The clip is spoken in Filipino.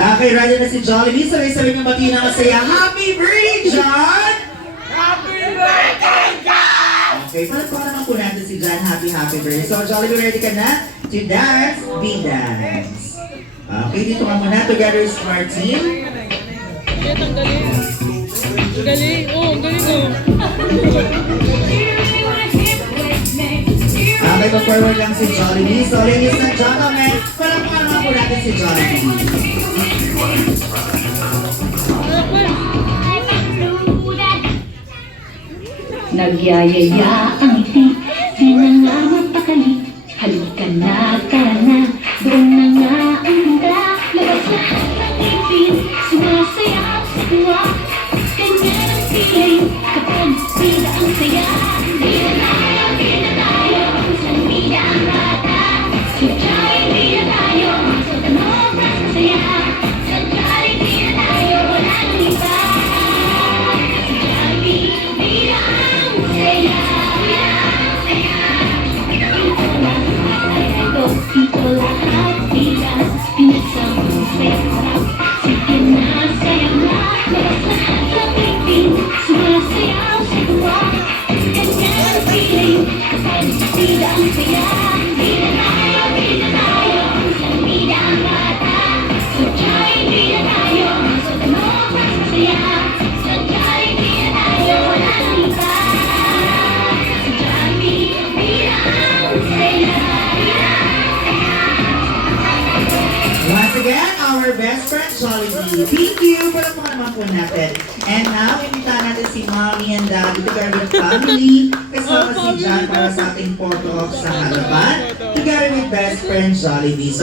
Okay, ready na si Jollibee. Sabay-sabay ng bati na masaya. Happy birthday, John! Happy birthday, John! Okay, palagpakan naman po natin si John. Happy birthday. So, Jollibee, ready ka na? To dance, be dance. Okay, dito ka muna. Together, smart team. Kaya ang galing. Ang galing. Oh, ang galing oh. Okay, pa-forward lang si Jollibee. So, ladies and gentlemen, palagpakan naman po natin si Jollibee. Nagyayaya ang ngiti, di na nga mapakali. Halika na, tara na, doon na nga ang handa. Labas lahat ng ngipin, sumasayaw sa tuwa. Ganyan ang feeling, kapag bida ang saya. Bida tayo, isang bida ang bata. Sudyay, bida tayo, sa tanong mas masaya. Sudyay, bida tayo, wala nang iba. Sudyay, bida ang saya. Dito lahat bida, pinagsama saya. Sige na, sayang na, labas lahat ng ngipin, sumasayaw sa tuwa. Ganyan ang feeling, kapag bida ang saya. Bida tayo, isang bida ang bata. Sudyay, bida tayo, sa tanong mas masaya. Sudyay, bida tayo, wala nang iba. Sudyay, bida ang saya. Once again, our best friend, Jollibee. Thank you. Palagpakan naman po natin. And now, imbitahan natin si Mommy and Daddy together with family. Kasama si John para sa ating photo op sa harapan. Together with best friend, Jollibee. So,